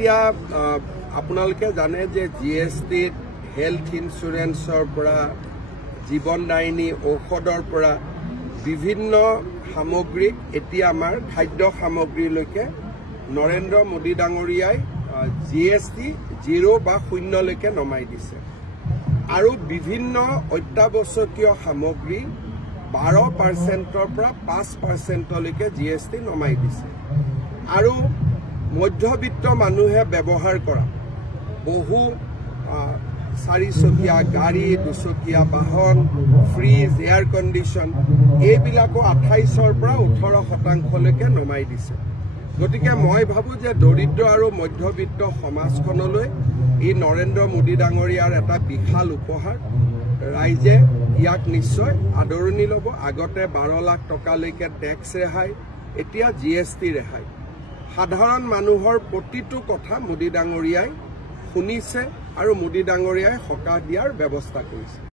এতিয়া আপোনালোকে জানে যে জিএসটি হেলথ ইন্সুৰেন্সৰ পৰা জীৱনদায়িনী ঔষধৰ পৰা বিভিন্ন সামগ্ৰী এতিয়া আমাৰ খাদ্য সামগ্ৰীলৈকে নৰেন্দ্ৰ মোদী ডাঙৰীয়াই জিএসটি 0 বা 0 লৈকে নমাই দিছে আৰু বিভিন্ন অত্যাৱশ্যকীয় সামগ্ৰী 12%ৰ পৰা 5% লৈকে জিএসটি নমাই দিছে আৰু মধ্যবিত্ত মানুহে ব্যৱহাৰ কৰা বহু 4চকীয়া গাড়ী 2চকীয়া বাহন ফ্ৰিজ এয়াৰ কণ্ডিশ্যন এইবিলাকো 28ৰ পৰা 18% লৈকে নমাই দিছে গতিকে মই ভাবো যে দৰিদ্ৰ আৰু মধ্যবিত্ত সমাজখনলৈ এই নৰেন্দ্ৰ মোদী ডাঙৰীয়াৰ এটা বিশাল উপহাৰ ৰাইজে ইয়াক নিশ্চয় আদৰণি ল'ব আগতে 12 লাখ টকালৈকে টেক্স ৰেহাই এতিয়া জিএসটি ৰেহাই সাধাৰণ মানুহৰ প্ৰতিটো কথা মোদী ডাঙৰীয়াই শুনিছে আৰু মোদী ডাঙৰীয়াই সকাহ দিয়াৰ ব্যৱস্থা কৰিছে।